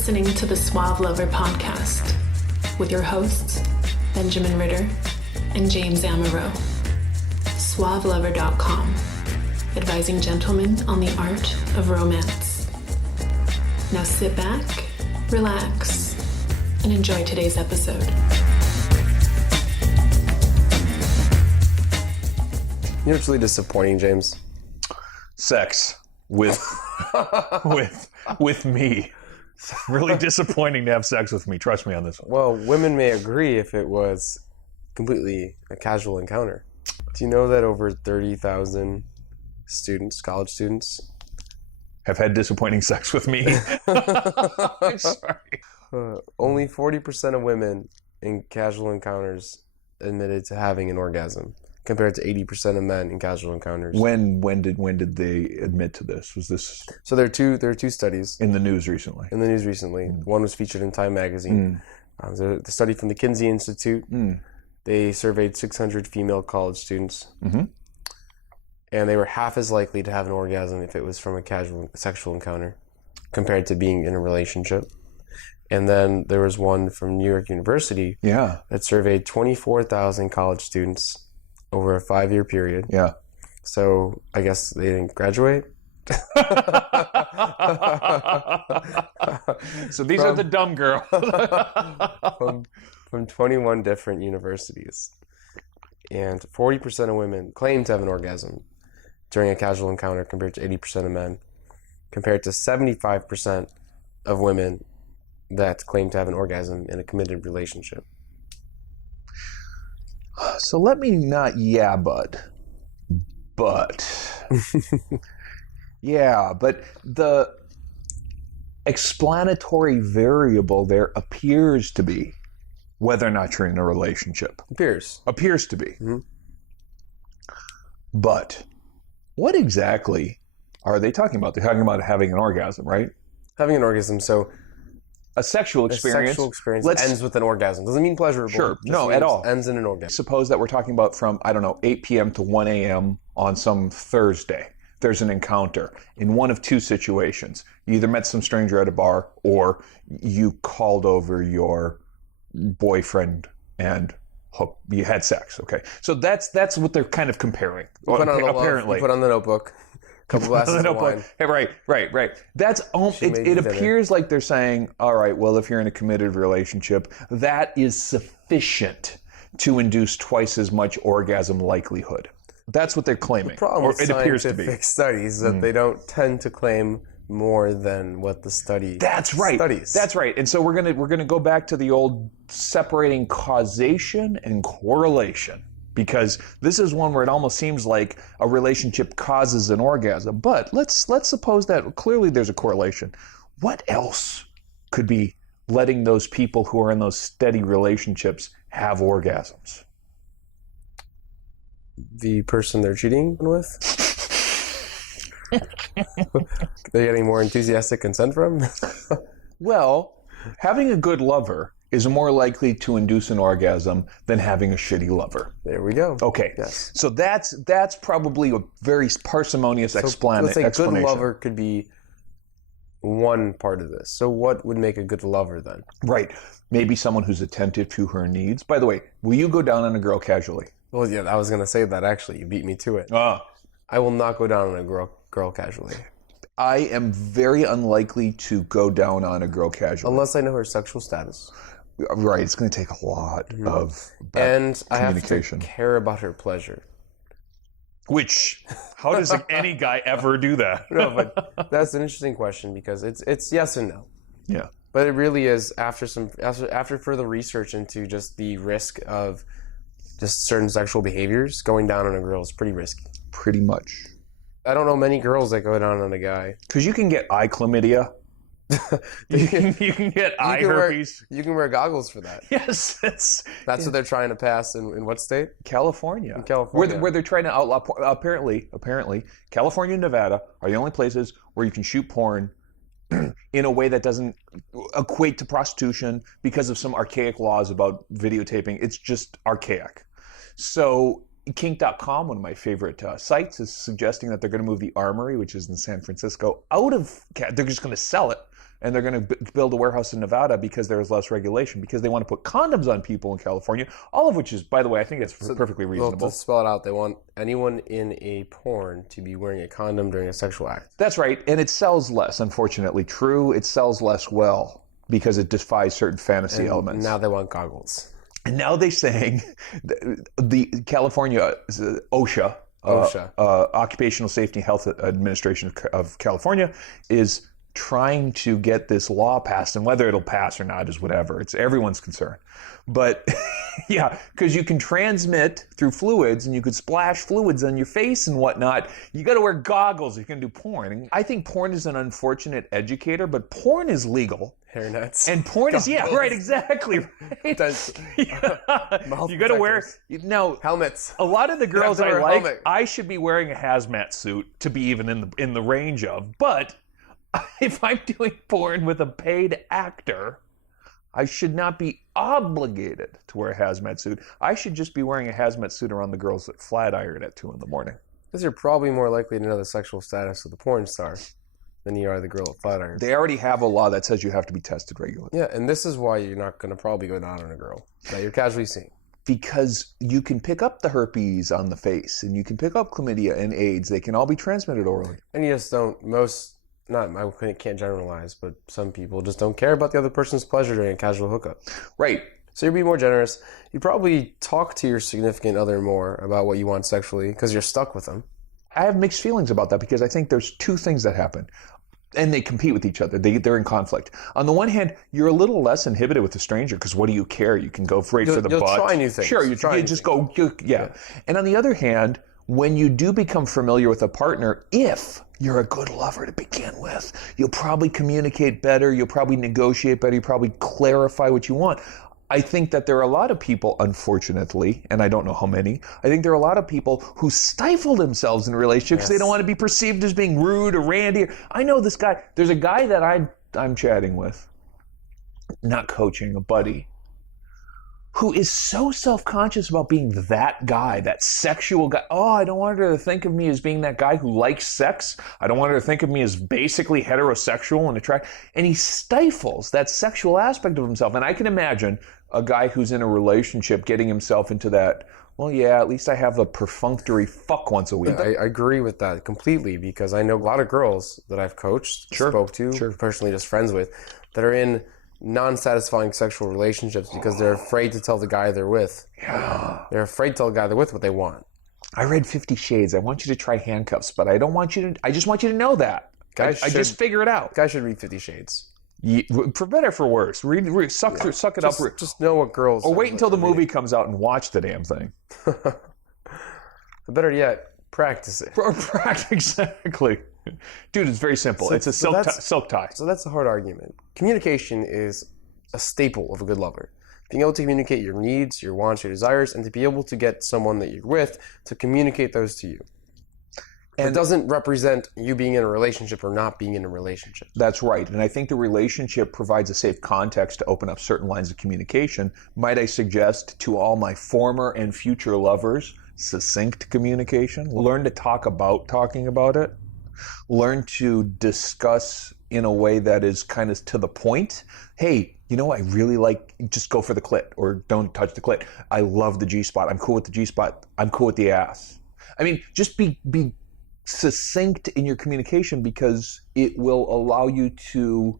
listening to the Suave Lover podcast with your hosts, Benjamin Ritter and James Amaro. SuaveLover.com, advising gentlemen on the art of romance. Now sit back, relax, and enjoy today's episode. You know what's really disappointing, James? Sex with with me. Really disappointing to have sex with me. Trust me on this one. Well, women may agree if it was completely a casual encounter. Do you know that over 30,000 students, college students, Have had disappointing sex with me. I'm sorry. Only 40% of women in casual encounters admitted to having an orgasm, compared to 80% of men in casual encounters. When did they admit to this? Was this So there are two studies in the news recently? in the news recently. One was featured in Time magazine. The study from the Kinsey Institute. They surveyed 600 female college students, and they were half as likely to have an orgasm if it was from a casual sexual encounter compared to being in a relationship. And then there was one from New York University that surveyed 24,000 college students over a 5-year period. Yeah. So I guess they didn't graduate. So these are the dumb girls. from 21 different universities. And 40% of women claim to have an orgasm during a casual encounter compared to 80% of men, compared to 75% of women that claim to have an orgasm in a committed relationship. So let me not but yeah, but the explanatory variable there appears to be whether or not you're in a relationship. Appears to be. But what exactly are they talking about? They're talking about having an orgasm, right? Having an orgasm, so a sexual experience ends with an orgasm. Doesn't mean pleasurable. Sure, no, at all. Ends in an orgasm. Suppose that we're talking about from, 8 p.m. to 1 a.m. on some Thursday. There's an encounter in one of two situations. You either met some stranger at a bar or you called over your boyfriend and you had sex. Okay, so that's what they're kind of comparing. Apparently, you put on the Notebook. Couple glasses of wine. Hey, right. That's it appears like they're saying, all right, well, if you're in a committed relationship, that is sufficient to induce twice as much orgasm likelihood. That's what they're claiming. The problem with it appears to be. scientific studies is that they don't tend to claim more than what the study studies. That's right. And so we're gonna go back to the old separating causation and correlation. Because this is one where it almost seems like a relationship causes an orgasm. But let's suppose that clearly there's a correlation. What else could be letting those people who are in those steady relationships have orgasms? The person they're cheating with? They're getting more enthusiastic consent from? Well, having a good lover is more likely to induce an orgasm than having a shitty lover. There we go. Okay. Yes. So that's probably a very parsimonious explanation. Let's say good lover could be one part of this. So what would make a good lover then? Right. Maybe someone who's attentive to her needs. By the way, will you go down on a girl casually? Well, yeah, I was going to say that actually. You beat me to it. I will not go down on a girl casually. I am very unlikely to go down on a girl casually. Unless I know her sexual status. Right, it's going to take a lot of and I have communication. to care about her pleasure. Which, how does any guy ever do that? No, but that's an interesting question because it's yes and no. Yeah. But it really is after further research into just the risk of just certain sexual behaviors, going down on a girl is pretty risky. Pretty much. I don't know many girls that go down on a guy. Because you can get eye chlamydia. you can get eye herpes. You can wear goggles for that. Yes, that's what they're trying to pass in what state? California. In California, where they're trying to outlaw. Apparently, California and Nevada are the only places where you can shoot porn in a way that doesn't equate to prostitution because of some archaic laws about videotaping. It's just archaic. So Kink.com, one of my favorite sites, is suggesting that they're going to move the Armory, which is in San Francisco, out of. They're just going to sell it, and they're going to build a warehouse in Nevada because there's less regulation, because they want to put condoms on people in California, all of which is, by the way, I think it's perfectly reasonable. Well, to spell it out, they want anyone in a porn to be wearing a condom during a sexual act. That's right, and it sells less, unfortunately. True, it sells less well because it defies certain fantasy elements. Now they want goggles. And now they're saying the California OSHA, Occupational Safety and Health Administration of California, is trying to get this law passed, and whether it'll pass or not is whatever. It's everyone's concern. But yeah, because you can transmit through fluids, and you could splash fluids on your face and whatnot. You got to wear goggles if you can do porn. And I think porn is an unfortunate educator, but porn is legal. Hairnets. And porn is, yeah, right, exactly. Right. Yeah. You got to wear, now, helmets. A lot of the girls I like, helmet. I should be wearing a hazmat suit to be even in the range of. But if I'm doing porn with a paid actor, I should not be obligated to wear a hazmat suit. I should just be wearing a hazmat suit around the girls at Flatiron at 2 a.m. Because you're probably more likely to know the sexual status of the porn star than you are the girl at Flatiron. They already have a law that says you have to be tested regularly. Yeah, and this is why you're not going to probably go down on a girl that you're casually seeing. Because you can pick up the herpes on the face, and you can pick up chlamydia and AIDS. They can all be transmitted orally. And you just don't, I can't generalize, but some people just don't care about the other person's pleasure during a casual hookup. Right. So you'd be more generous. You'd probably talk to your significant other more about what you want sexually because you're stuck with them. I have mixed feelings about that because I think there's two things that happen. And they compete with each other. They're in conflict. On the one hand, you're a little less inhibited with a stranger because what do you care? You can go for the butt. You'll try new things. Sure, you just go, yeah. And on the other hand, when you do become familiar with a partner, if you're a good lover to begin with, you'll probably communicate better, you'll probably negotiate better, you'll probably clarify what you want. I think that there are a lot of people, unfortunately, and I don't know how many, I think there are a lot of people who stifle themselves in relationships. Yes. They don't want to be perceived as being rude or randy. I know this guy. There's a guy that I'm chatting with, not coaching, a buddy, who is so self-conscious about being that guy, that sexual guy. Oh, I don't want her to think of me as being that guy who likes sex. I don't want her to think of me as basically heterosexual and attractive. And he stifles that sexual aspect of himself. And I can imagine a guy who's in a relationship getting himself into that, well, yeah, at least I have a perfunctory fuck once a week. I agree with that completely because I know a lot of girls that I've coached, spoke to, personally just friends with, that are in non-satisfying sexual relationships because they're afraid to tell the guy they're with. Yeah. They're afraid to tell the guy they're with what they want. I read 50 Shades. I want you to try handcuffs, but I just want you to know that. I just figure it out. Guys should read 50 Shades. Yeah, for better or for worse. Suck it up. Just know what girls... Or wait until the movie comes out and watch the damn thing. Better yet, practice it. Exactly. Dude, it's very simple. It's a silk tie. So that's a hard argument. Communication is a staple of a good lover. Being able to communicate your needs, your wants, your desires, and to be able to get someone that you're with to communicate those to you. And it doesn't represent you being in a relationship or not being in a relationship. That's right. And I think the relationship provides a safe context to open up certain lines of communication. Might I suggest to all my former and future lovers, succinct communication. Learn to talk about talking about it. Learn to discuss in a way that is kind of to the point. Hey, you know, I really like, just go for the clit or don't touch the clit. I love the G-spot. I'm cool with the G-spot. I'm cool with the ass. I mean, just be succinct in your communication because it will allow you to,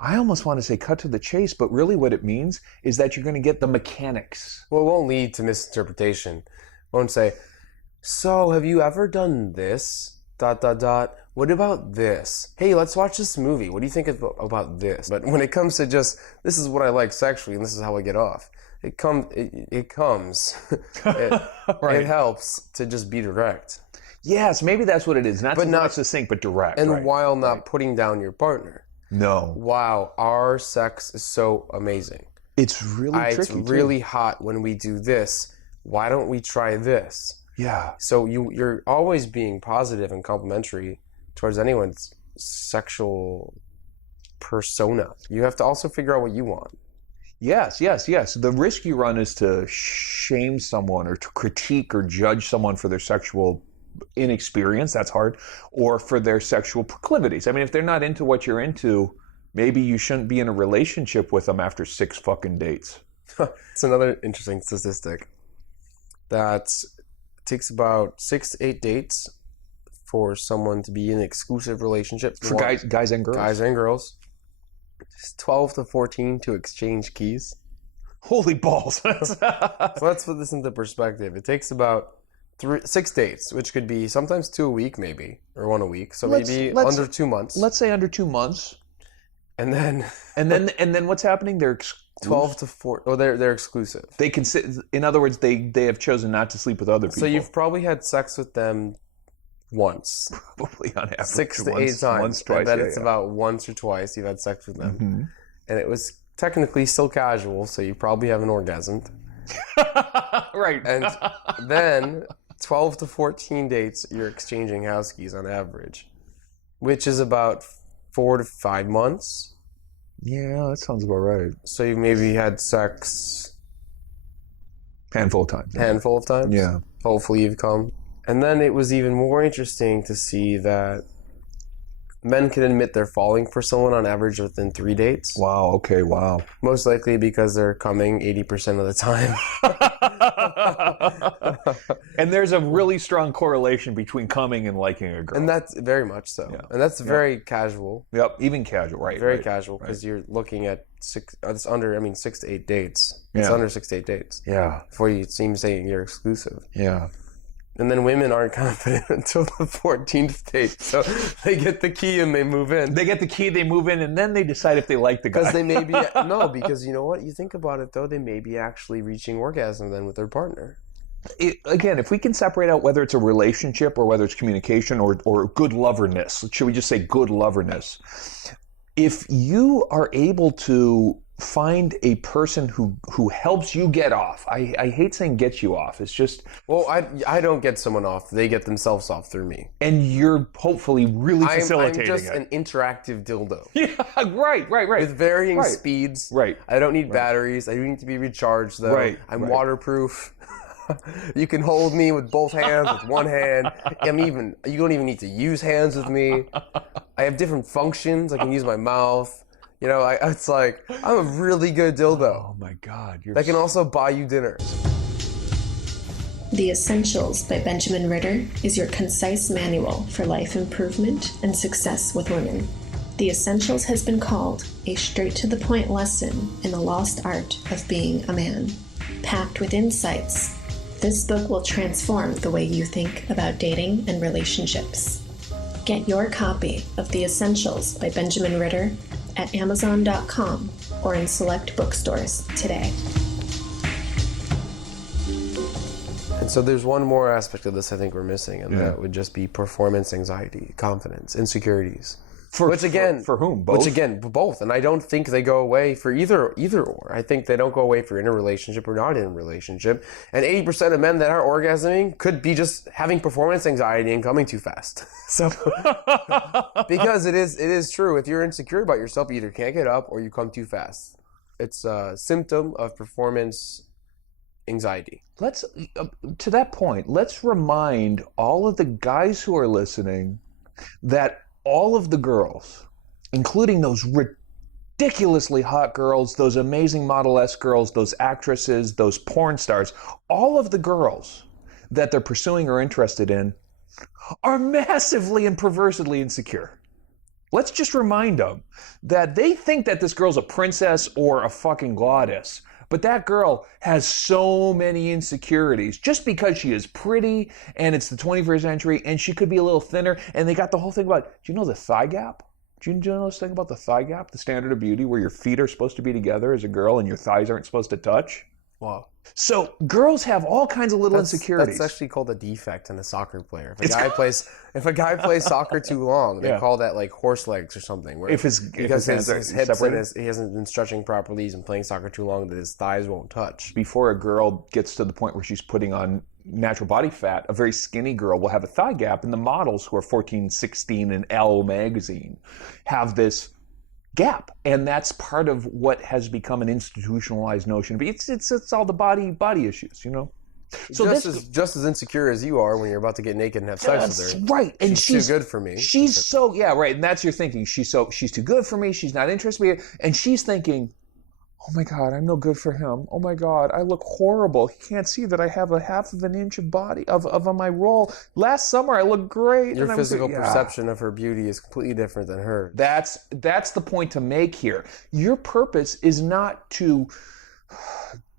I almost want to say cut to the chase, but really what it means is that you're going to get the mechanics. Well, it won't lead to misinterpretation. It won't say, so have you ever done this? ... What about this? Hey, let's watch this movie. What do you think about this? But when it comes to just, this is what I like sexually and this is how I get off, it helps to just be direct. Yes, maybe that's what it is. Not succinct, but direct. And while not putting down your partner. No. Wow, our sex is so amazing. It's really tricky. It's really hot when we do this. Why don't we try this? Yeah. So you're always being positive and complimentary towards anyone's sexual persona. You have to also figure out what you want. Yes. The risk you run is to shame someone or to critique or judge someone for their sexual inexperience. That's hard. Or for their sexual proclivities. I mean, if they're not into what you're into, maybe you shouldn't be in a relationship with them after 6 fucking dates. It's another interesting statistic that it takes about 6 to 8 dates for someone to be in an exclusive relationship. For guys and girls? Guys and girls. It's 12 to 14 to exchange keys. Holy balls. So let's put this into perspective. It takes about 6 dates, which could be sometimes 2 a week maybe, or 1 a week. So maybe under 2 months. Let's say under 2 months. And then what's happening? They're 12 to 4. Oh, they're exclusive. They can sit. In other words, they have chosen not to sleep with other people. So you've probably had sex with them once, probably on average 6 to 8 times. Once, twice. I bet it's about once or twice you've had sex with them, and it was technically still casual. So you probably haven't orgasmed, right? And then 12 to 14 dates you're exchanging house keys on average, which is about 4 to 5 months. Yeah, that sounds about right. So you maybe had sex handful of times. Yeah. Hopefully you've come. And then it was even more interesting to see that men can admit they're falling for someone on average within 3 dates. Wow, okay, wow. Most likely because they're coming 80% of the time. And there's a really strong correlation between coming and liking a girl. And that's very much so. Yeah. And that's very casual. Yep, even casual, right. Very casual, because you're looking at 6 to 8 dates. It's under 6 to 8 dates. Yeah. Before you seem saying you're exclusive. Yeah. And then women aren't confident until the 14th date. So they get the key and they move in. They get the key, they move in, and then they decide if they like the guy. Because they may be... No, because you know what? You think about it, though, they may be actually reaching orgasm then with their partner. Again, if we can separate out whether it's a relationship or whether it's communication or good loverness, should we just say good loverness? If you are able to find a person who helps you get off. I hate saying get you off. It's just... Well, I don't get someone off. They get themselves off through me. And you're hopefully really facilitating it. I'm just an interactive dildo. Yeah, right. With varying speeds. Right. I don't need batteries. I do need to be recharged, though. Right. I'm waterproof. You can hold me with both hands, with one hand. You don't even need to use hands with me. I have different functions. I can use my mouth. You know, it's like, I'm a really good dildo. Oh my God. That can also buy you dinner. The Essentials by Benjamin Ritter is your concise manual for life improvement and success with women. The Essentials has been called a straight-to-the-point lesson in the lost art of being a man. Packed with insights, this book will transform the way you think about dating and relationships. Get your copy of The Essentials by Benjamin Ritter at Amazon.com or in select bookstores today. And so there's one more aspect of this I think we're missing, and that would just be performance anxiety, confidence, insecurities. For whom? Both? Which again, both. And I don't think they go away for either or. I think they don't go away for in a relationship or not in a relationship. And 80% of men that are orgasming could be just having performance anxiety and coming too fast. So, because it is true. If you're insecure about yourself, you either can't get up or you come too fast. It's a symptom of performance anxiety. Let's, to that point, let's remind all of the guys who are listening that all of the girls, including those ridiculously hot girls, those amazing Model-esque girls, those actresses, those porn stars, all of the girls that they're pursuing or interested in are massively and perversely insecure. Let's just remind them that they think that this girl's a princess or a fucking goddess. But that girl has so many insecurities just because she is pretty and it's the 21st century and she could be a little thinner. And they got the whole thing about, do you know the thigh gap? Do you know this thing about the thigh gap? The standard of beauty where your feet are supposed to be together as a girl and your thighs aren't supposed to touch? Wow. So girls have all kinds of little insecurities. That's actually called a defect in a soccer player. If a guy plays soccer too long, they call that like horse legs or something. Because his hips and he hasn't been stretching properly, he's been playing soccer too long that his thighs won't touch. Before a girl gets to the point where she's putting on natural body fat, a very skinny girl will have a thigh gap, and the models who are 14, 16 in Elle magazine have this gap, and that's part of what has become an institutionalized notion. But it's all the body issues, you know. So just as insecure as you are when you're about to get naked and have sex with her. That's right, and she's too good for me. She's so right, and that's your thinking. She's too good for me. She's not interested in me, and she's thinking, oh my God, I'm no good for him. Oh my God, I look horrible. He can't see that I have a half of an inch of body of my roll. Last summer I looked great. Your physical perception of her beauty is completely different than her. That's the point to make here. Your purpose is not to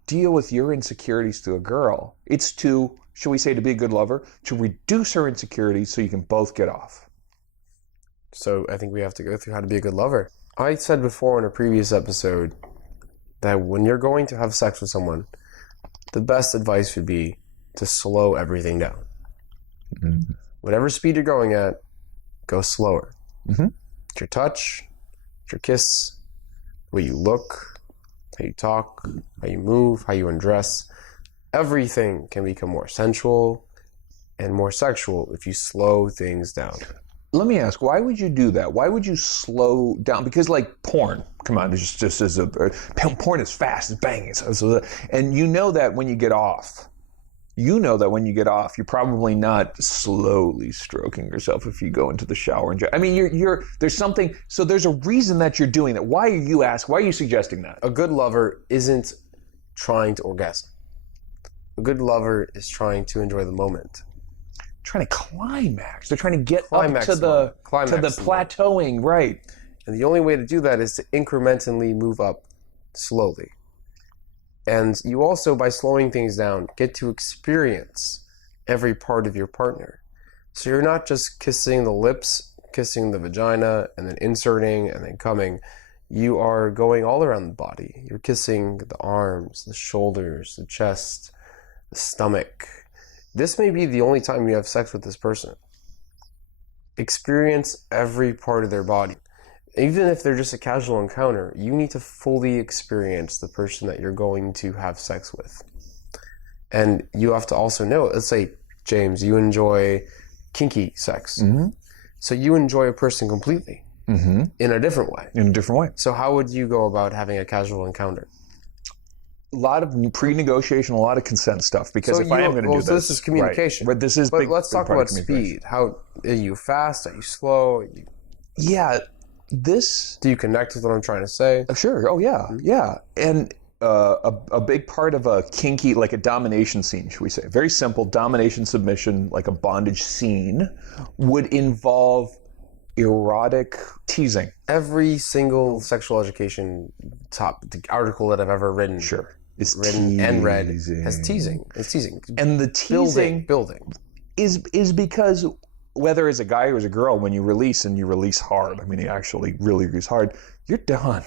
deal with your insecurities to a girl. It's to, shall we say, to be a good lover, to reduce her insecurities so you can both get off. So I think we have to go through how to be a good lover. I said before in a previous episode that when you're going to have sex with someone, the best advice would be to slow everything down. Mm-hmm. Whatever speed you're going at, go slower. Mm-hmm. Your touch, your kiss, the way you look, how you talk, how you move, how you undress. Everything can become more sensual and more sexual if you slow things down. Let me ask, why would you do that? Why would you slow down? Because like porn, come on, it's just as porn is fast, it's banging. And you know that when you get off. You're probably not slowly stroking yourself if you go into the shower. I mean, there's something, so there's a reason that you're doing that. Why are you suggesting that? A good lover isn't trying to orgasm. A good lover is trying to enjoy the moment. Trying to climax. They're trying to get up to the plateauing, right. And the only way to do that is to incrementally move up slowly. And you also, by slowing things down, get to experience every part of your partner. So you're not just kissing the lips, kissing the vagina, and then inserting, and then coming. You are going all around the body. You're kissing the arms, the shoulders, the chest, the stomach. This may be the only time you have sex with this person. Experience every part of their body. Even if they're just a casual encounter, you need to fully experience the person that you're going to have sex with. And you have to also know, let's say, James, you enjoy kinky sex. Mm-hmm. So you enjoy a person completely in a different way. In a different way. So how would you go about having a casual encounter? A lot of pre-negotiation, a lot of consent stuff. Because if I am going to do this is communication. Right. But this is. But let's talk about speed. How are you fast? Are you slow? Yeah. Do you connect with what I'm trying to say? Sure. Oh yeah, yeah. And a big part of a kinky, like a domination scene, should we say, very simple domination submission, like a bondage scene, would involve erotic teasing. Every single sexual education article that I've ever written, is written and read has teasing. It's teasing. And the teasing building is because, whether as a guy or as a girl, when you release and you release hard, I mean, you actually really release hard, you're done.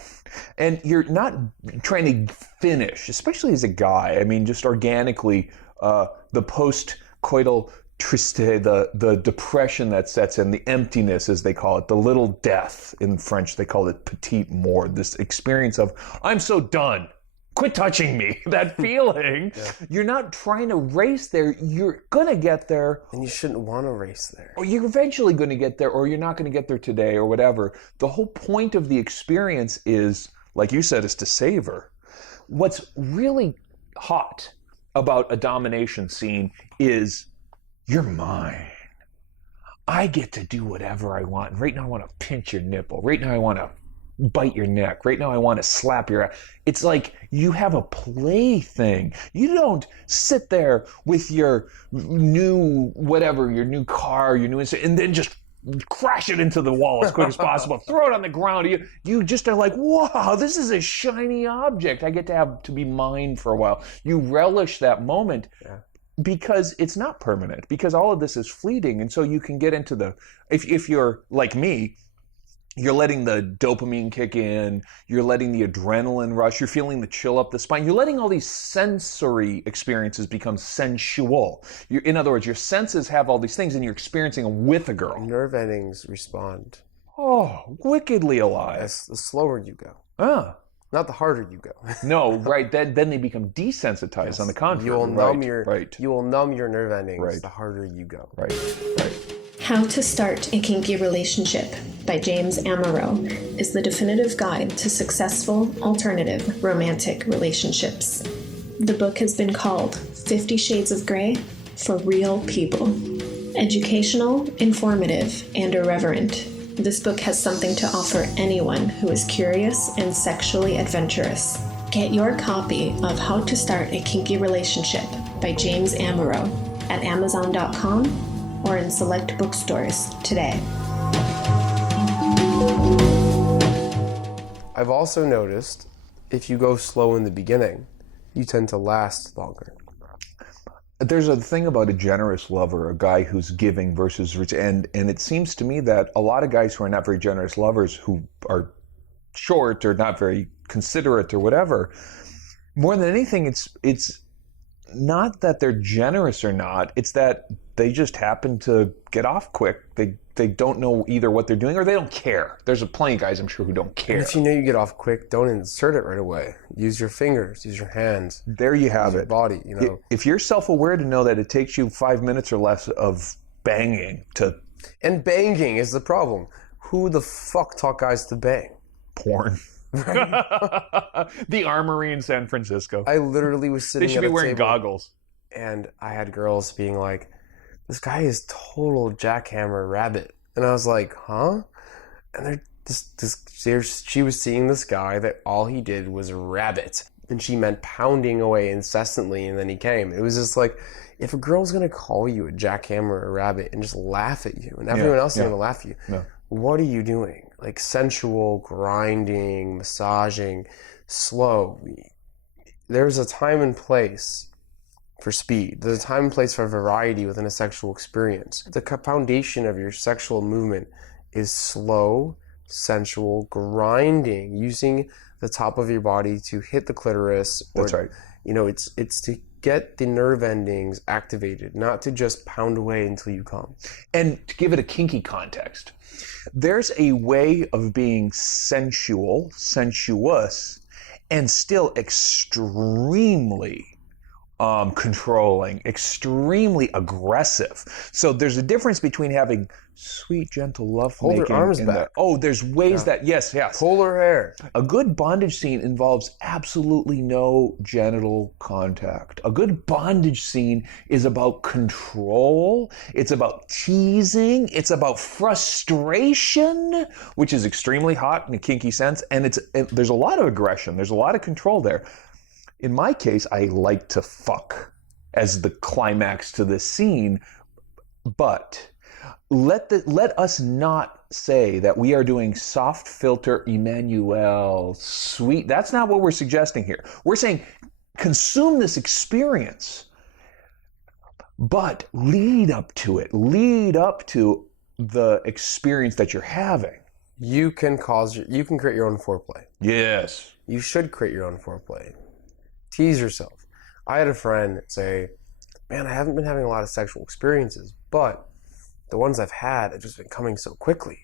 And you're not trying to finish, especially as a guy. I mean, just organically, the post-coital triste, the depression that sets in, the emptiness, as they call it, the little death in French, they call it petite mort, this experience of, I'm so done. Quit touching me. That feeling. Yeah. You're not trying to race there. You're going to get there. And you shouldn't want to race there. Or you're eventually going to get there, or you're not going to get there today, or whatever. The whole point of the experience is, like you said, is to savor. What's really hot about a domination scene is, you're mine. I get to do whatever I want. Right now I want to pinch your nipple. Right now I want to bite your neck. Right now I want to slap your ass. It's like you have a plaything. You don't sit there with your new whatever, your new car, your new and then just crash it into the wall as quick as possible. Throw it on the ground. You just are like, wow, this is a shiny object. I get to be mine for a while. You relish that moment. Yeah. Because it's not permanent. Because all of this is fleeting. And so you can get into if you're like me, you're letting the dopamine kick in, you're letting the adrenaline rush, you're feeling the chill up the spine, you're letting all these sensory experiences become sensual. In other words, your senses have all these things and you're experiencing them with a girl. Nerve endings respond. Oh, wickedly alive. The slower you go. Not the harder you go. No, right. Then they become desensitized. Yes. On the contrary. You will numb your nerve endings the harder you go. Right. How to Start a Kinky Relationship by James Amaro is the definitive guide to successful alternative romantic relationships. The book has been called 50 Shades of Grey for real people. Educational, informative, and irreverent, this book has something to offer anyone who is curious and sexually adventurous. Get your copy of How to Start a Kinky Relationship by James Amaro at Amazon.com or in select bookstores today. I've also noticed if you go slow in the beginning, you tend to last longer. There's a thing about a generous lover, a guy who's giving versus rich, and it seems to me that a lot of guys who are not very generous lovers, who are short or not very considerate or whatever, more than anything, it's not that they're generous or not, it's that they just happen to get off quick. They don't know either what they're doing or they don't care. There's plenty of guys, I'm sure, who don't care. And if you know you get off quick, don't insert it right away. Use your fingers, use your hands. There you have use it. Your body, you know. If you're self-aware to know that it takes you 5 minutes or less of banging to... And banging is the problem. Who the fuck taught guys to bang? Porn. The Armory in San Francisco. I literally was sitting They should at be a wearing table, goggles. and I had girls being like, this guy is total jackhammer rabbit. And I was like, huh? And she was seeing this guy that all he did was rabbit. And she meant pounding away incessantly, and then he came. It was just like, if a girl's going to call you a jackhammer or a rabbit and just laugh at you, and everyone else is going to laugh at you, what are you doing? Like sensual, grinding, massaging, slow. There's a time and place for speed. There's a time and place for variety within a sexual experience. The foundation of your sexual movement is slow, sensual, grinding, using the top of your body to hit the clitoris. That's right. You know, it's to get the nerve endings activated, not to just pound away until you come. And to give it a kinky context, there's a way of being sensual, sensuous, and still extremely controlling, extremely aggressive. So there's a difference between having sweet, gentle love Hold making. her arms back. There's ways that, yes. Pull her hair. A good bondage scene involves absolutely no genital contact. A good bondage scene is about control. It's about teasing. It's about frustration, which is extremely hot in a kinky sense. And there's a lot of aggression. There's a lot of control there. In my case, I like to fuck as the climax to this scene, but let us not say that we are doing soft filter Emmanuel sweet. That's not what we're suggesting here. We're saying consume this experience, but lead up to it. Lead up to the experience that you're having. You can create your own foreplay. Yes. You should create your own foreplay. Tease yourself. I had a friend say, man, I haven't been having a lot of sexual experiences, but the ones I've had have just been coming so quickly.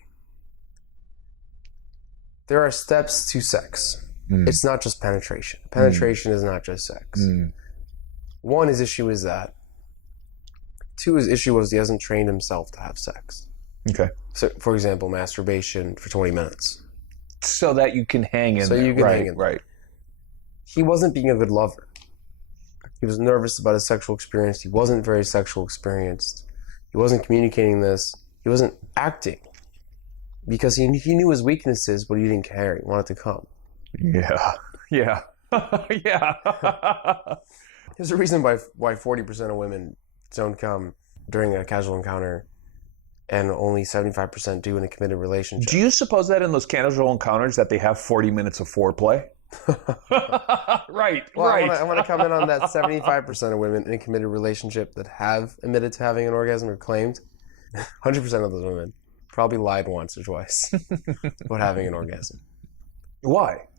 There are steps to sex. It's not just penetration. Penetration is not just sex. One, his issue is that. Two, his issue was he hasn't trained himself to have sex. Okay. So, for example, masturbation for 20 minutes. So that you can hang in there. So you can hang in there. Right. He wasn't being a good lover. He was nervous about his sexual experience. He wasn't very sexual experienced. He wasn't communicating this. He wasn't acting. Because he knew his weaknesses, but he didn't care. He wanted to come. Yeah. Yeah. Yeah. There's a reason why 40% of women don't come during a casual encounter and only 75% do in a committed relationship. Do you suppose that in those casual encounters that they have 40 minutes of foreplay? Right. I want to comment on that 75% of women in a committed relationship that have admitted to having an orgasm or claimed. 100% of those women probably lied once or twice about having an orgasm. Why?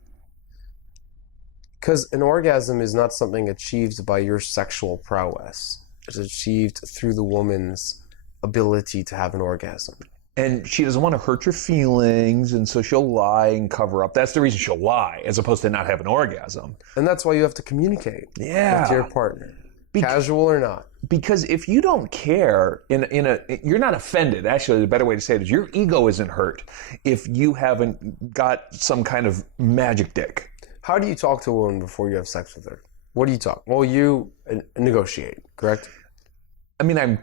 Because an orgasm is not something achieved by your sexual prowess. It's achieved through the woman's ability to have an orgasm. And she doesn't want to hurt your feelings, and so she'll lie and cover up. That's the reason she'll lie, as opposed to not have an orgasm. And that's why you have to communicate with your partner. casual or not. Because if you don't care, you're not offended. Actually, the better way to say it is your ego isn't hurt if you haven't got some kind of magic dick. How do you talk to a woman before you have sex with her? What do you talk? Well, you negotiate, correct? I mean, I'm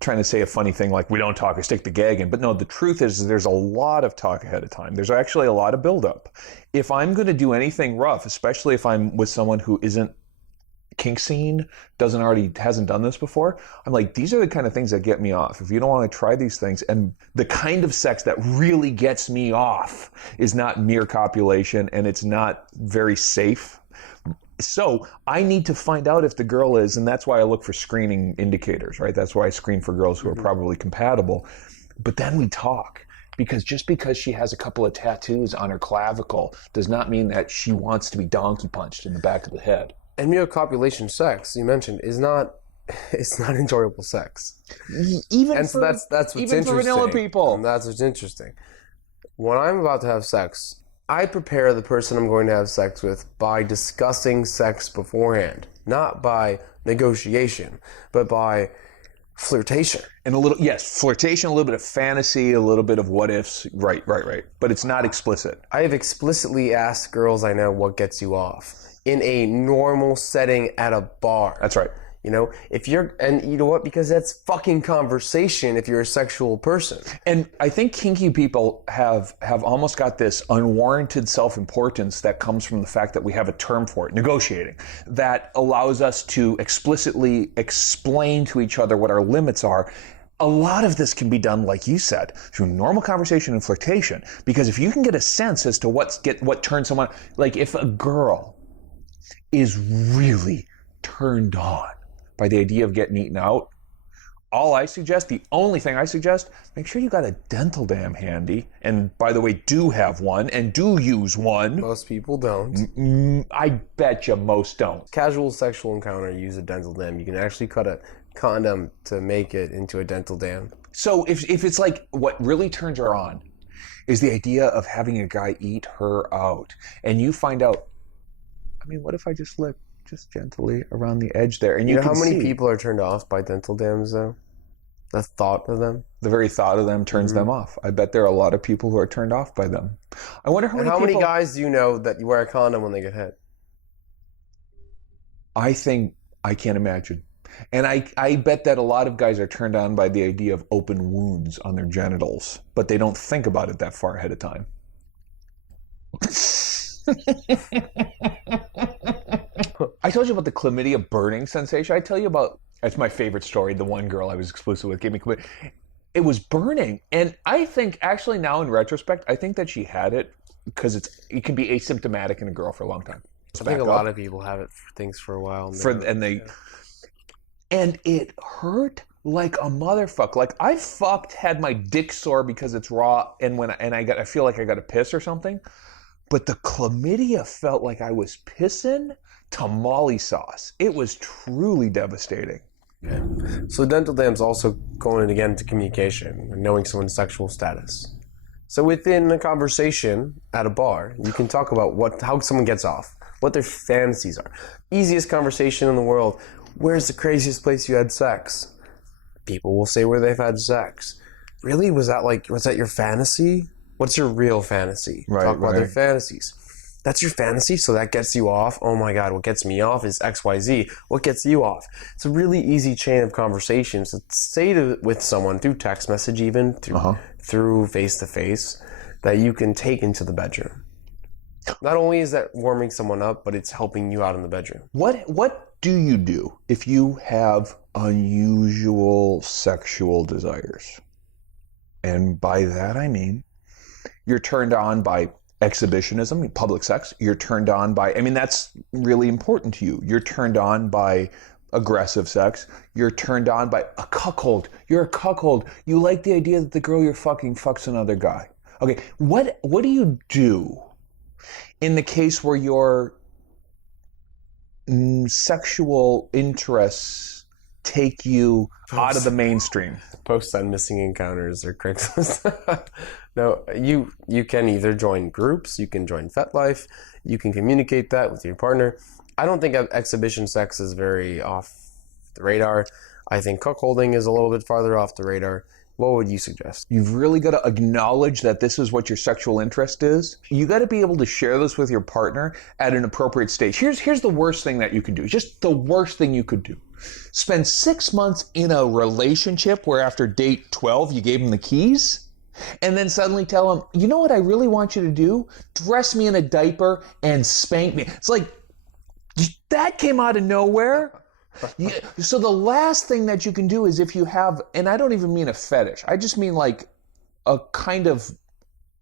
trying to say a funny thing like we don't talk or stick the gag in, but no, the truth is there's a lot of talk ahead of time. There's actually a lot of buildup. If I'm going to do anything rough, especially if I'm with someone who isn't kink scene, hasn't done this before, I'm like, these are the kind of things that get me off. If you don't want to try these things, and the kind of sex that really gets me off is not mere copulation, and it's not very safe. So I need to find out if the girl is, and that's why I look for screening indicators, right? That's why I screen for girls who are probably compatible. But then we talk. Because just because she has a couple of tattoos on her clavicle does not mean that she wants to be donkey punched in the back of the head. And mere copulation sex, you mentioned, it's not enjoyable sex. Even and for, so that's what's even interesting. for vanilla people. And that's what's interesting. When I'm about to have sex, I prepare the person I'm going to have sex with by discussing sex beforehand. Not by negotiation, but by flirtation. And flirtation, a little bit of fantasy, a little bit of what ifs. Right. But it's not explicit. I have explicitly asked girls I know what gets you off in a normal setting at a bar. That's right. You know, and you know what? Because that's fucking conversation if you're a sexual person. And I think kinky people have almost got this unwarranted self-importance that comes from the fact that we have a term for it, negotiating, that allows us to explicitly explain to each other what our limits are. A lot of this can be done, like you said, through normal conversation and flirtation. Because if you can get a sense as to what turns someone, like if a girl is really turned on by the idea of getting eaten out, the only thing I suggest, make sure you got a dental dam handy. And by the way, do have one and do use one. Most people don't. I bet you most don't. Casual sexual encounter, use a dental dam. You can actually cut a condom to make it into a dental dam. So if it's like what really turns her on is the idea of having a guy eat her out, and you find out, I mean, what if I just look just gently around the edge there? And you know how many people are turned off by dental dams, though? The thought of them? The very thought of them turns them off. I bet there are a lot of people who are turned off by them. I wonder how many guys do you know that you wear a condom when they get hit? I can't imagine. And I bet that a lot of guys are turned on by the idea of open wounds on their genitals, but they don't think about it that far ahead of time. I told you about the chlamydia burning sensation. I tell you about, that's my favorite story. The one girl I was exclusive with gave me chlamydia. It was burning. And I think actually now in retrospect, I think that she had it because it can be asymptomatic in a girl for a long time. I think a lot of people have it for things for a while. And it hurt like a motherfucker. Like I had my dick sore because it's raw, and I feel like I got to piss or something. But the chlamydia felt like I was pissing tamale sauce. It was truly devastating. Okay. So dental dams also going again into communication and knowing someone's sexual status. So within a conversation at a bar, you can talk about how someone gets off, what their fantasies are. Easiest conversation in the world. Where's the craziest place you had sex? People will say where they've had sex. Really? Was that your fantasy? What's your real fantasy? Right, Talk about their fantasies. That's your fantasy, so that gets you off. Oh my God, what gets me off is XYZ. What gets you off? It's a really easy chain of conversations to say with someone through text message, even through face-to-face, that you can take into the bedroom. Not only is that warming someone up, but it's helping you out in the bedroom. What do you do if you have unusual sexual desires? And by that I mean, you're turned on by exhibitionism, public sex. You're turned on by, that's really important to you. You're turned on by aggressive sex. You're turned on by a cuckold. You're a cuckold. You like the idea that the girl you're fucking fucks another guy. Okay, what do you do in the case where your sexual interests take you out of the mainstream? Posts on missing encounters or Craigslist. No, you can either join groups, you can join FetLife, you can communicate that with your partner. I don't think exhibition sex is very off the radar. I think cuckolding is a little bit farther off the radar. What would you suggest? You've really got to acknowledge that this is what your sexual interest is. You got to be able to share this with your partner at an appropriate stage. Here's the worst thing that you could do. Just the worst thing you could do. Spend 6 months in a relationship where after date 12 you gave him the keys, and then suddenly tell him, you know what I really want you to do? Dress me in a diaper and spank me. It's like, that came out of nowhere. So the last thing that you can do is if you have, and I don't even mean a fetish, I just mean like a kind of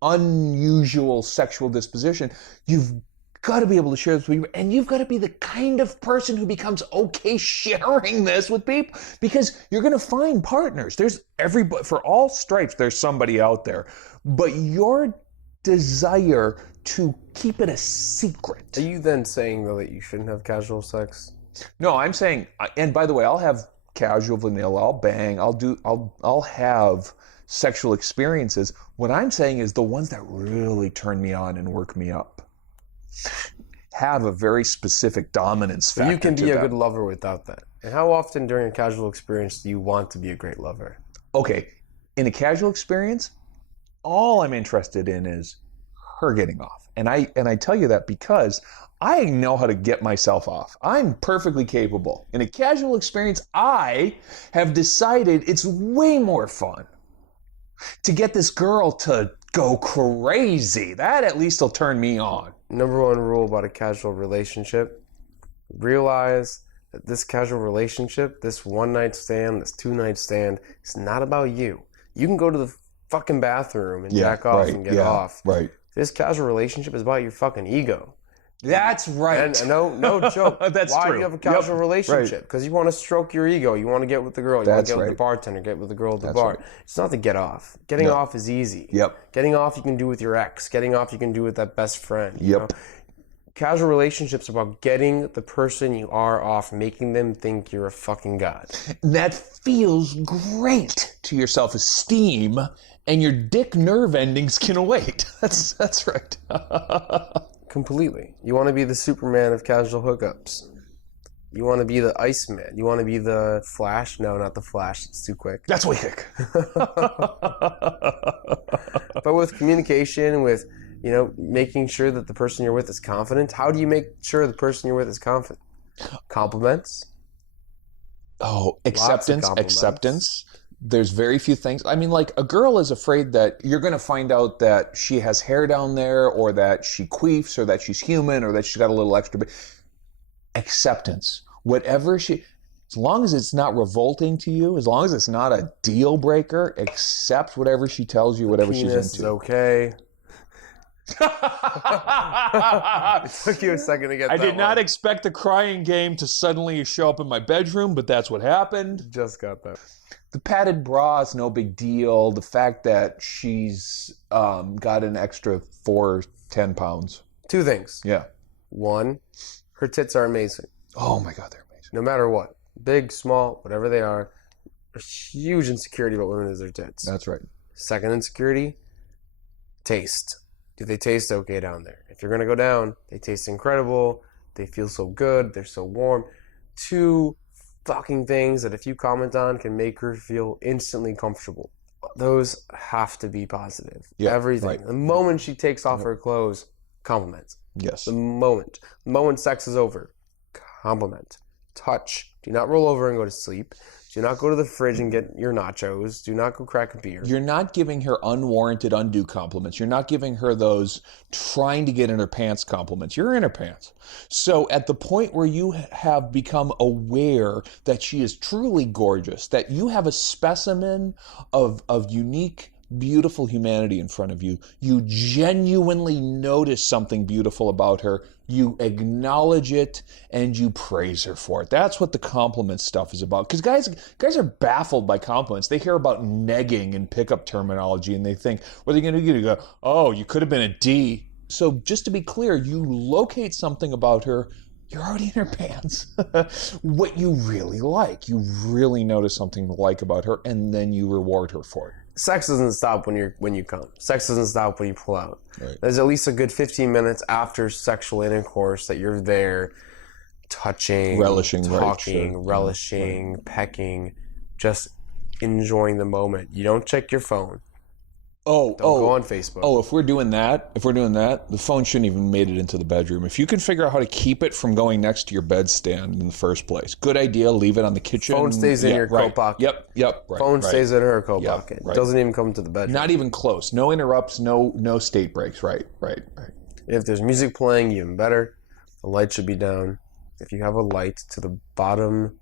unusual sexual disposition, you've got to be able to share this with people, and you've got to be the kind of person who becomes okay sharing this with people, because you're going to find partners. There's everybody, for all stripes, there's somebody out there, but your desire to keep it a secret. Are you then saying, though, that you shouldn't have casual sex? No, I'm saying, and by the way, I'll have casual vanilla, I'll bang, I'll have sexual experiences. What I'm saying is the ones that really turn me on and work me up have a very specific dominance factor. You can be a good lover without that. And how often during a casual experience do you want to be a great lover? Okay, in a casual experience, all I'm interested in is her getting off. And I tell you that because I know how to get myself off. I'm perfectly capable. In a casual experience, I have decided it's way more fun to get this girl to go crazy. That at least will turn me on. Number one rule about a casual relationship, realize that this casual relationship, this one night stand, this 2 night stand, is not about you. You can go to the fucking bathroom and jack off and get off. Right. This casual relationship is about your fucking ego. That's right. And no joke. That's Why true. do you have a casual relationship? Because you want to stroke your ego. You want to get with the girl. You want to get with the bartender. Get with the girl at the bar. Right. It's not to get off. Getting off is easy. Yep. Getting off you can do with your ex. Getting off you can do with that best friend. Yep. You know? Casual relationships are about getting the person you are off, making them think you're a fucking god. That feels great to your self-esteem, and your dick nerve endings can wait. That's right. Completely. You want to be the Superman of casual hookups. You want to be the Iceman. You want to be the Flash. No, not the Flash. It's too quick. That's way quick. But with communication, with, making sure that the person you're with is confident. How do you make sure the person you're with is confident? Compliments. Oh, acceptance. There's very few things. I mean, like, a girl is afraid that you're going to find out that she has hair down there, or that she queefs, or that she's human, or that she's got a little extra. Acceptance. Whatever as long as it's not revolting to you, as long as it's not a deal breaker, accept whatever she tells you, whatever she's into. Is okay. It took you a second to get that. I did not expect the crying game to suddenly show up in my bedroom, but that's what happened. Just got that. The padded bra is no big deal. The fact that she's got an extra 10 pounds. 2 things. Yeah. 1, her tits are amazing. Oh my God, they're amazing. No matter what. Big, small, whatever they are. A huge insecurity about women is their tits. That's right. Second insecurity, taste. Do they taste okay down there? If you're going to go down, they taste incredible. They feel so good. They're so warm. 2 fucking things that if you comment on can make her feel instantly comfortable. Those have to be positive. Yeah, everything. Right. The moment she takes off her clothes, compliment. Yes. The moment sex is over, compliment. Touch. Do not roll over and go to sleep. Do not go to the fridge and get your nachos. Do not go crack a beer. You're not giving her unwarranted, undue compliments. You're not giving her those trying to get in her pants compliments. You're in her pants. So at the point where you have become aware that she is truly gorgeous, that you have a specimen of unique, beautiful humanity in front of you, you genuinely notice something beautiful about her, you acknowledge it, and you praise her for it. That's what the compliment stuff is about. Because guys are baffled by compliments. They hear about negging and pickup terminology, and they think, what are you going to do? You go, oh, you could have been a D. So just to be clear, you locate something about her, you're already in her pants. What you really like. You really notice something to like about her, and then you reward her for it. Sex doesn't stop when you come. Sex doesn't stop when you pull out. Right. There's at least a good 15 minutes after sexual intercourse that you're there touching, relishing, talking, right, relishing, pecking, just enjoying the moment. You don't check your phone. Don't go on Facebook. Oh, if we're doing that, the phone shouldn't even made it into the bedroom. If you can figure out how to keep it from going next to your bedstand in the first place, good idea. Leave it on the kitchen. Phone stays in your coat pocket. Yep. Right, phone stays in her coat pocket. Right. Doesn't even come to the bedroom. Not even close. No interrupts. No state breaks. Right. If there's music playing, even better. The light should be down. If you have a light to the bottom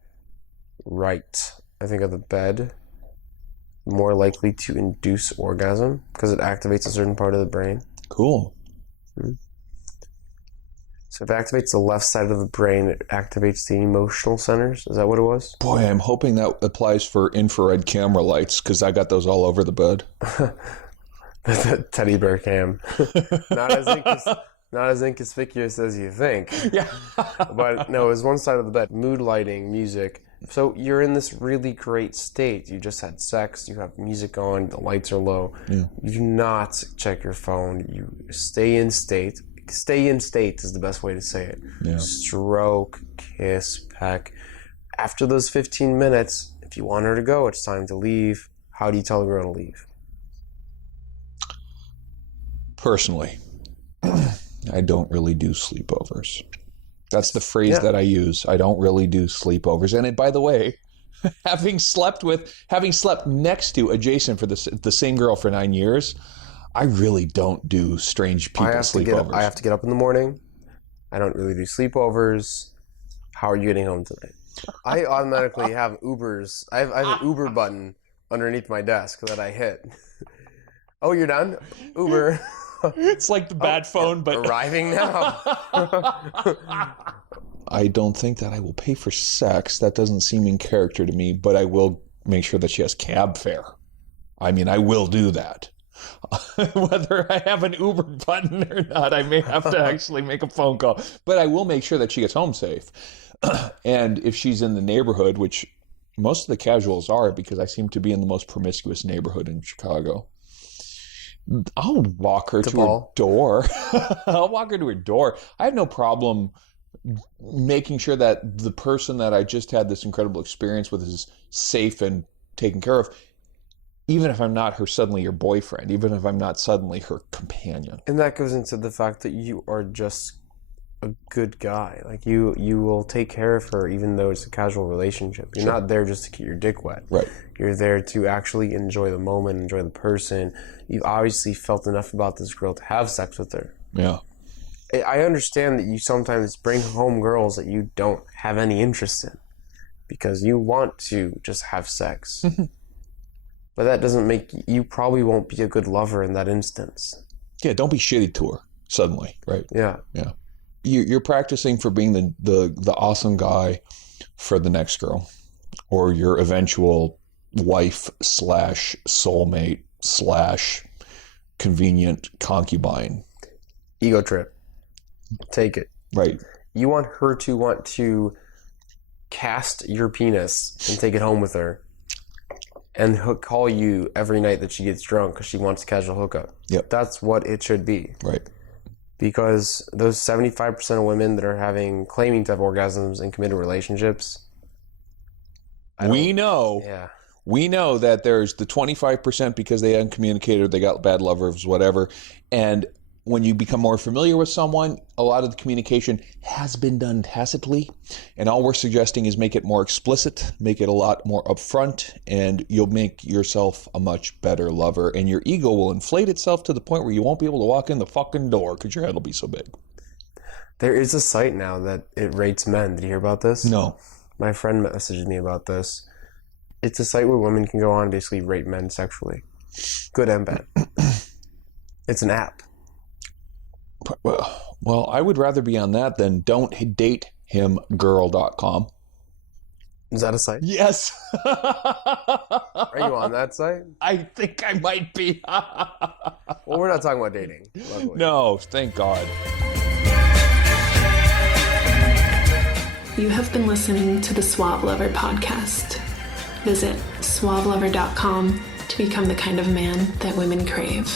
right, I think, of the bed, more likely to induce orgasm because it activates a certain part of the brain. Cool. So if it activates the left side of the brain, it activates the emotional centers. Is that what it was? Boy, I'm hoping that applies for infrared camera lights because I got those all over the bed. The teddy bear cam. Not as inconspicuous as you think. Yeah. But no, it was one side of the bed. Mood lighting, music. So you're in this really great state. You just had sex. You have music on. The lights are low. Yeah. You do not check your phone. You stay in state. Stay in state is the best way to say it. Yeah. Stroke, kiss, peck. After those 15 minutes, if you want her to go, it's time to leave. How do you tell a girl to leave? Personally, I don't really do sleepovers. That's the phrase that I use. I don't really do sleepovers. And by the way, having slept next to, adjacent for the same girl for 9 years, I really don't do strange people sleepovers. I have to get up in the morning. I don't really do sleepovers. How are you getting home tonight? I automatically have Ubers. I have an Uber button underneath my desk that I hit. Oh, you're done? Uber. It's like the bad phone, but arriving now. I don't think that I will pay for sex. That doesn't seem in character to me, but I will make sure that she has cab fare. I mean, I will do that. Whether I have an Uber button or not, I may have to actually make a phone call, but I will make sure that she gets home safe. And if she's in the neighborhood, which most of the casuals are, because I seem to be in the most promiscuous neighborhood in Chicago, I'll walk her to her door. I'll walk her to her door. I have no problem making sure that the person that I just had this incredible experience with is safe and taken care of, even if I'm not suddenly her boyfriend, even if I'm not suddenly her companion. And that goes into the fact that you are just a good guy. Like you will take care of her even though it's a casual relationship. You're not there just to get your dick wet. Right. You're there to actually enjoy the moment, enjoy the person. You've obviously felt enough about this girl to have sex with her. Yeah. I understand that you sometimes bring home girls that you don't have any interest in because you want to just have sex. But that doesn't make you probably won't be a good lover in that instance. Yeah, don't be shitty to her suddenly, right? Yeah. Yeah. You're practicing for being the awesome guy for the next girl or your eventual wife / soulmate / convenient concubine. Ego trip. Take it. Right. You want her to want to cast your penis and take it home with her and call you every night that she gets drunk because she wants a casual hookup. Yep. That's what it should be. Right. Because those 75% of women that are claiming to have orgasms in committed relationships, we know that there's the 25% because they uncommunicated, they got bad lovers, whatever. And when you become more familiar with someone, a lot of the communication has been done tacitly. And all we're suggesting is make it more explicit, make it a lot more upfront, and you'll make yourself a much better lover. And your ego will inflate itself to the point where you won't be able to walk in the fucking door because your head will be so big. There is a site now that it rates men. Did you hear about this? No. My friend messaged me about this. It's a site where women can go on and basically rate men sexually. Good and bad. It's an app. Well, I would rather be on that than don'tdatehimgirl.com. Is that a site? Yes. Are you on that site? I think I might be. Well, we're not talking about dating. Luckily. No, thank God. You have been listening to the Suave Lover podcast. Visit suavelover.com to become the kind of man that women crave.